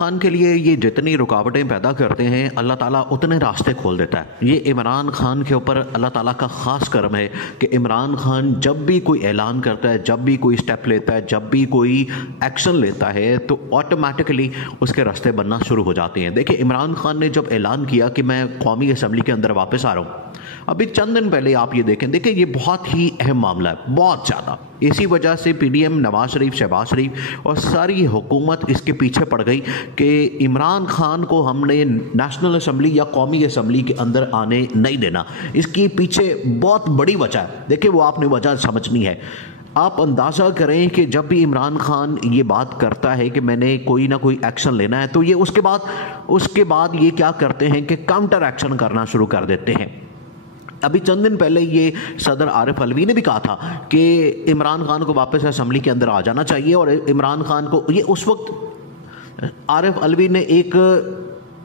खान के लिए ये जितनी रुकावटें पैदा करते हैं अल्लाह ताला उतने रास्ते खोल देता है। ये इमरान खान के ऊपर अल्लाह ताला का ख़ास करम है कि इमरान खान जब भी कोई ऐलान करता है, जब भी कोई स्टेप लेता है, जब भी कोई एक्शन लेता है तो ऑटोमेटिकली उसके रास्ते बनना शुरू हो जाते हैं। देखिए, इमरान खान ने जब ऐलान किया कि मैं कौमी असम्बली के अंदर वापस आ रहा हूँ, अभी चंद दिन पहले आप ये देखें, देखिए ये बहुत ही अहम मामला है, बहुत ज़्यादा। इसी वजह से पीडीएम, नवाज शरीफ, शहबाज शरीफ और सारी हुकूमत इसके पीछे पड़ गई कि इमरान खान को हमने नेशनल असम्बली या कौमी असम्बली के अंदर आने नहीं देना। इसके पीछे बहुत बड़ी वजह है। देखिए, वो आपने वजह समझनी है। आप अंदाज़ा करें कि जब भी इमरान खान ये बात करता है कि मैंने कोई ना कोई एक्शन लेना है, तो ये उसके बाद ये क्या करते हैं कि काउंटर एक्शन करना शुरू कर देते हैं। अभी चंद दिन पहले ये सदर आरिफ अलवी ने भी कहा था कि इमरान खान को वापस असम्बली के अंदर आ जाना चाहिए, और इमरान खान को ये उस वक्त आरिफ अलवी ने एक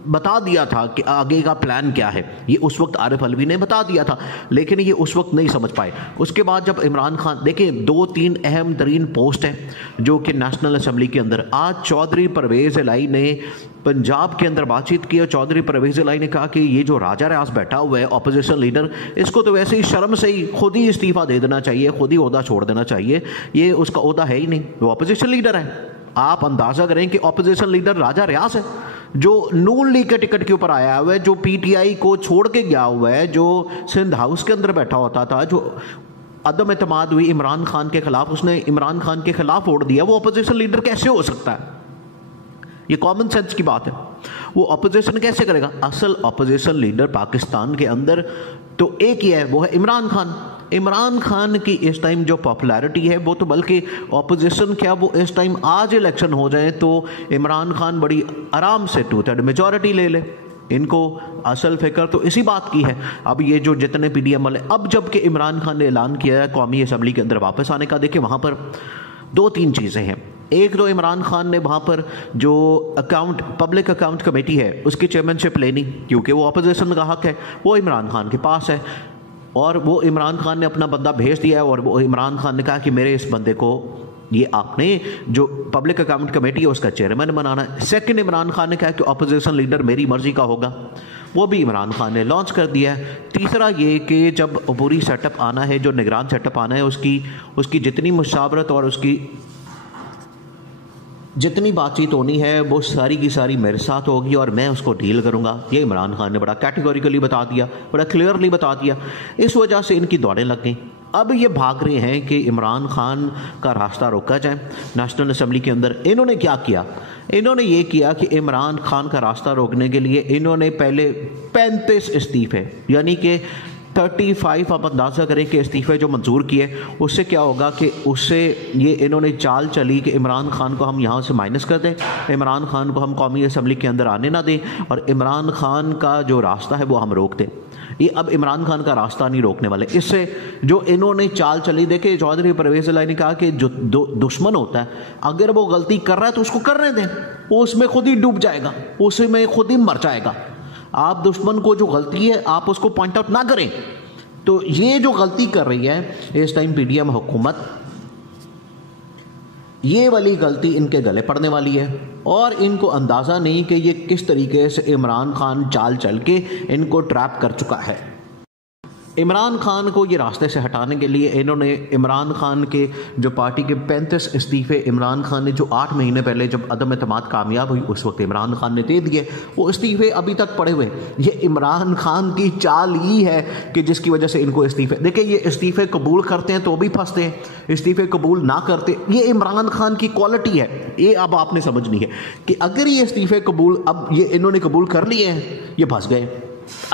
बता दिया था कि आगे का प्लान क्या है। ये उस वक्त आरिफ अलवी ने बता दिया था, लेकिन ये उस वक्त नहीं समझ पाए। उसके बाद जब इमरान खान, देखिए 2-3 अहम तरीन पोस्ट हैं जो कि नेशनल असम्बली के अंदर, आज चौधरी परवेज़ इलाही ने पंजाब के अंदर बातचीत की और चौधरी परवेज़ इलाही ने कहा कि ये जो राजा रियाज बैठा हुआ है ऑपोजिशन लीडर, इसको तो वैसे ही शर्म से ही खुद ही इस्तीफ़ा दे देना चाहिए, खुद ही ओहदा छोड़ देना चाहिए। ये उसका ओहदा है ही नहीं, वो ऑपोजिशन लीडर है। आप अंदाज़ा करें कि ऑपोजिशन लीडर राजा रियाज है, जो नून लीग के टिकट के ऊपर आया हुआ है, जो पीटीआई को छोड़ के गया हुआ है, जो सिंध हाउस के अंदर बैठा होता था, जो अदम एतमाद हुई इमरान खान के खिलाफ, उसने इमरान खान के खिलाफ वोट दिया। वो अपोजिशन लीडर कैसे हो सकता है? ये कॉमन सेंस की बात है। वो अपोजिशन कैसे करेगा? असल अपोजिशन लीडर पाकिस्तान के अंदर तो एक ही है, वो है इमरान खान। इमरान खान की इस टाइम जो पॉपुलैरिटी है, वो तो बल्कि ऑपोजिशन क्या, वो इस टाइम आज इलेक्शन हो जाए तो इमरान खान बड़ी आराम से 2/3 मेजॉरिटी ले ले। इनको असल फिक्र तो इसी बात की है। अब ये जो जितने पीडीएम वाले, अब जबकि इमरान खान ने ऐलान किया है कौमी असम्बली के अंदर वापस आने का, देखिए वहाँ पर 2-3 चीज़ें हैं। एक तो इमरान खान ने वहाँ पर जो पब्लिक अकाउंट कमेटी है उसकी चेयरमैनशिप लेनी, क्योंकि वो अपोजिशन का हक है, वो इमरान खान के पास है, और वो इमरान खान ने अपना बंदा भेज दिया है, और वो इमरान खान ने कहा कि मेरे इस बंदे को ये आपने जो पब्लिक अकाउंट कमेटी है उसका चेयरमैन बनाना है। सेकंड, इमरान खान ने कहा कि अपोजिशन लीडर मेरी मर्जी का होगा, वो भी इमरान खान ने लॉन्च कर दिया है। तीसरा ये कि जब पूरी सेटअप आना है, जो निगरान सेटअप आना है, उसकी जितनी मुशावरत और उसकी जितनी बातचीत होनी है वो सारी की सारी मेरे साथ होगी और मैं उसको डील करूंगा। ये इमरान खान ने बड़ा कैटेगोरिकली बता दिया, बड़ा क्लियरली बता दिया। इस वजह से इनकी दौड़ें लग गई। अब ये भाग रहे हैं कि इमरान खान का रास्ता रोका जाए नेशनल असम्बली के अंदर। इन्होंने क्या किया? इन्होंने ये किया कि इमरान खान का रास्ता रोकने के लिए इन्होंने पहले 35 इस्तीफे, यानी कि 35, आप अंदाज़ा करें कि इस्तीफ़े जो मंजूर किए, उससे क्या होगा कि उससे ये इन्होंने चाल चली कि इमरान खान को हम यहाँ से माइनस कर दें, इमरान खान को हम कौमी असम्बली के अंदर आने ना दें, और इमरान खान का जो रास्ता है वो हम रोक दें। ये अब इमरान खान का रास्ता नहीं रोकने वाले। इससे जो इन्होंने चाल चली, देखे चौधरी परवेज़ इलाही ने कहा कि जो दुश्मन होता है, अगर वो गलती कर रहा है तो उसको करने दें, वो उसमें खुद ही डूब जाएगा, उसमें खुद ही मर जाएगा। आप दुश्मन को जो गलती है आप उसको पॉइंट आउट ना करें। तो ये जो गलती कर रही है इस टाइम पीडीएम हुकूमत, ये वाली गलती इनके गले पड़ने वाली है, और इनको अंदाज़ा नहीं कि ये किस तरीके से इमरान खान चाल चल के इनको ट्रैप कर चुका है। इमरान खान को ये रास्ते से हटाने के लिए इन्होंने इमरान खान के जो पार्टी के 35 इस्तीफ़े इमरान खान ने जो 8 महीने पहले जब अदम एतमाद कामयाब हुई उस वक्त इमरान खान ने दे दिए, वो इस्तीफ़े अभी तक पड़े हुए। ये इमरान खान की चाल ही है कि जिसकी वजह से इनको इस्तीफ़े, देखिए ये इस्तीफ़े कबूल करते हैं तो भी फंसते हैं, इस्तीफ़े कबूल ना करते, ये इमरान खान की क्वालिटी है। ये अब आपने समझनी है कि अगर ये इस्तीफ़े कबूल, अब ये इन्होंने कबूल कर लिए हैं, ये फंस गए।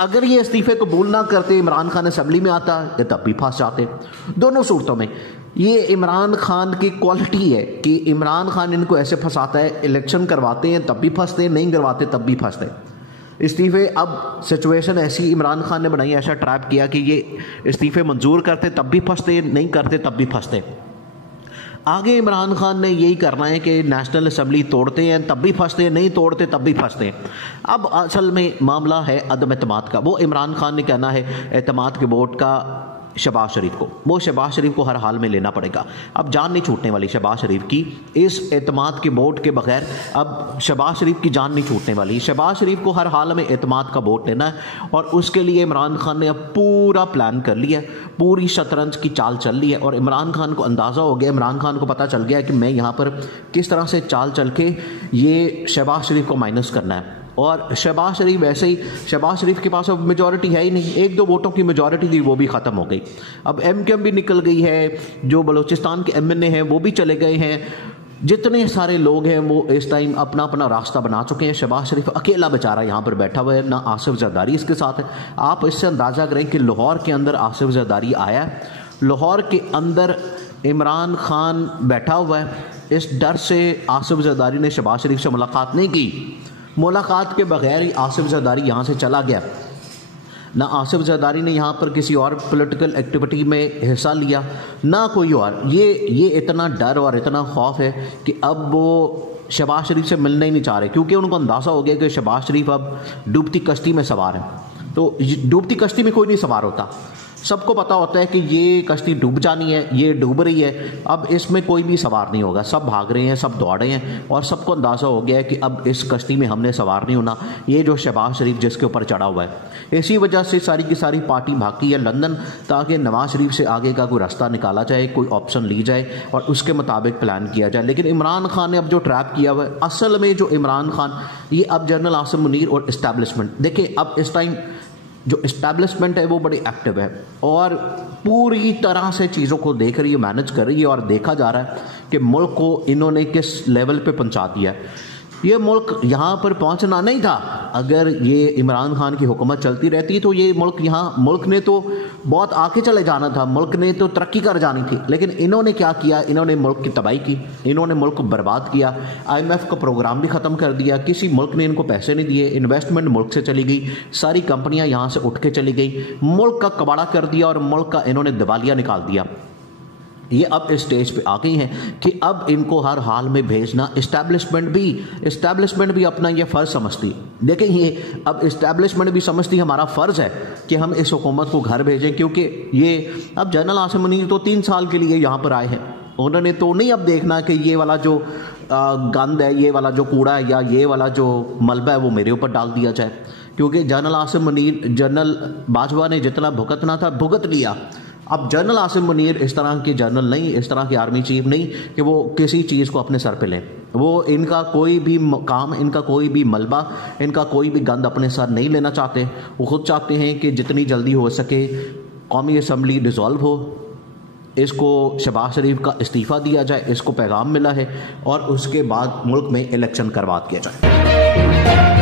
अगर ये इस्तीफे कबूल ना करते, इमरान खान असेंबली में आता, ये तब भी फंस जाते। दोनों सूरतों में ये इमरान खान की क्वालिटी है कि इमरान खान इनको ऐसे फंसाता है, इलेक्शन करवाते हैं तब भी फंसते, नहीं करवाते तब भी फंसते इस्तीफे। अब सिचुएशन ऐसी इमरान खान ने बनाई, ऐसा ट्रैप किया कि ये इस्तीफे मंजूर करते तब भी फंसते, नहीं करते तब भी फंसते। आगे इमरान खान ने यही करना है कि नेशनल असम्बली तोड़ते हैं तब भी फंसते हैं, नहीं तोड़ते तब भी फंसते हैं। अब असल में मामला है अदम एतमाद का। वो इमरान खान ने कहना है एतमाद के वोट का शहबाज शरीफ को, वो शहबाज शरीफ को हर हाल में लेना पड़ेगा। अब जान नहीं छूटने वाली शहबाज शरीफ की, इस एतमाद के वोट के बगैर अब शहबाज शरीफ की जान नहीं छूटने वाली। शहबाज शरीफ को हर हाल में एतमाद का वोट लेना है और उसके लिए इमरान खान ने अब पूरा प्लान कर लिया, पूरी शतरंज की चाल चल ली है और इमरान खान को अंदाज़ा हो गया, इमरान खान को पता चल गया कि मैं यहाँ पर किस तरह से चाल चल के ये शहबाज शरीफ को माइनस करना है। और शहबाज शरीफ वैसे ही, शहबाज शरीफ के पास अब मेजॉरिटी है ही नहीं, 1-2 वोटों की मेजॉरिटी थी वो भी ख़त्म हो गई। अब एमकेएम भी निकल गई है, जो बलूचिस्तान के एमएनए हैं वो भी चले गए हैं, जितने सारे लोग हैं वो इस टाइम अपना अपना रास्ता बना चुके हैं। शहबाज शरीफ अकेला बेचारा यहाँ पर बैठा हुआ है, ना आसिफ जरदारी इसके साथ है। आप इससे अंदाज़ा करें कि लाहौर के अंदर आसिफ जरदारी आया है, लाहौर के अंदर इमरान खान बैठा हुआ है, इस डर से आसिफ जरदारी ने शहबाज शरीफ से मुलाकात नहीं की। मुलाकात के बगैर ही आसिफ जरदारी यहाँ से चला गया। ना आसिफ जरदारी ने यहाँ पर किसी और पॉलिटिकल एक्टिविटी में हिस्सा लिया, ना कोई और। ये इतना डर और इतना खौफ है कि अब वो शहबाज शरीफ से मिलने ही नहीं चाह रहे, क्योंकि उनको अंदाज़ा हो गया कि शहबाज शरीफ अब डूबती कश्ती में सवार है। तो डूबती कश्ती में कोई नहीं सवार होता, सबको पता होता है कि ये कश्ती डूब जानी है, ये डूब रही है, अब इसमें कोई भी सवार नहीं होगा। सब भाग रहे हैं, सब दौड़े हैं और सबको अंदाज़ा हो गया है कि अब इस कश्ती में हमने सवार नहीं होना, ये जो शहबाज शरीफ जिसके ऊपर चढ़ा हुआ है। इसी वजह से सारी की सारी पार्टी भागी है लंदन, ताकि नवाज शरीफ से आगे का कोई रास्ता निकाला जाए, कोई ऑप्शन ली जाए और उसके मुताबिक प्लान किया जाए। लेकिन इमरान खान ने अब जो ट्रैप किया हुआ है, असल में जो इमरान खान, ये अब जनरल आसिम मुनीर और इस्टेब्लिशमेंट, देखिए अब इस टाइम जो इस्टेब्लिशमेंट है वो बड़ी एक्टिव है और पूरी तरह से चीज़ों को देख रही है, मैनेज कर रही है और देखा जा रहा है कि मुल्क को इन्होंने किस लेवल पे पहुंचा दिया है। ये मुल्क यहाँ पर पहुँचना नहीं था अगर ये इमरान खान की हुकूमत चलती रहती, तो ये मुल्क ने तो बहुत आगे चले जाना था, मुल्क ने तो तरक्की कर जानी थी। लेकिन इन्होंने क्या किया, इन्होंने मुल्क की तबाही की, इन्होंने मुल्क को बर्बाद किया। IMF का प्रोग्राम भी ख़त्म कर दिया, किसी मुल्क ने इनको पैसे नहीं दिए, इन्वेस्टमेंट मुल्क से चली गई, सारी कंपनियाँ यहाँ से उठ के चली गई, मुल्क का कबाड़ा कर दिया और मुल्क का इन्होंने दिवालिया निकाल दिया। ये अब इस स्टेज पे आ गई हैं कि अब इनको हर हाल में भेजना, इस्टेब्लिशमेंट भी अपना ये फ़र्ज़ समझती है। देखें, ये अब इस्टेब्लिशमेंट भी समझती है हमारा फ़र्ज़ है कि हम इस हुकूमत को घर भेजें, क्योंकि ये अब जनरल आसिम मुनीर तो 3 साल के लिए यहाँ पर आए हैं, उन्होंने तो नहीं अब देखना कि ये वाला जो गंद है, ये वाला जो कूड़ा है या ये वाला जो मलबा है वो मेरे ऊपर डाल दिया जाए, क्योंकि जनरल आसिम मुनीर, जनरल बाजवा ने जितना भुगतना था भुगत लिया। अब जनरल आसिम मुनीर इस तरह के जनरल नहीं, इस तरह के आर्मी चीफ नहीं कि वो किसी चीज़ को अपने सर पे लें। वो इनका कोई भी काम, इनका कोई भी मलबा, इनका कोई भी गंद अपने सर नहीं लेना चाहते। वो खुद चाहते हैं कि जितनी जल्दी हो सके कौमी असम्बली डिज़ोल्व हो, इसको शहबाज शरीफ का इस्तीफ़ा दिया जाए, इसको पैगाम मिला है, और उसके बाद मुल्क में इलेक्शन करवा दिया जाए।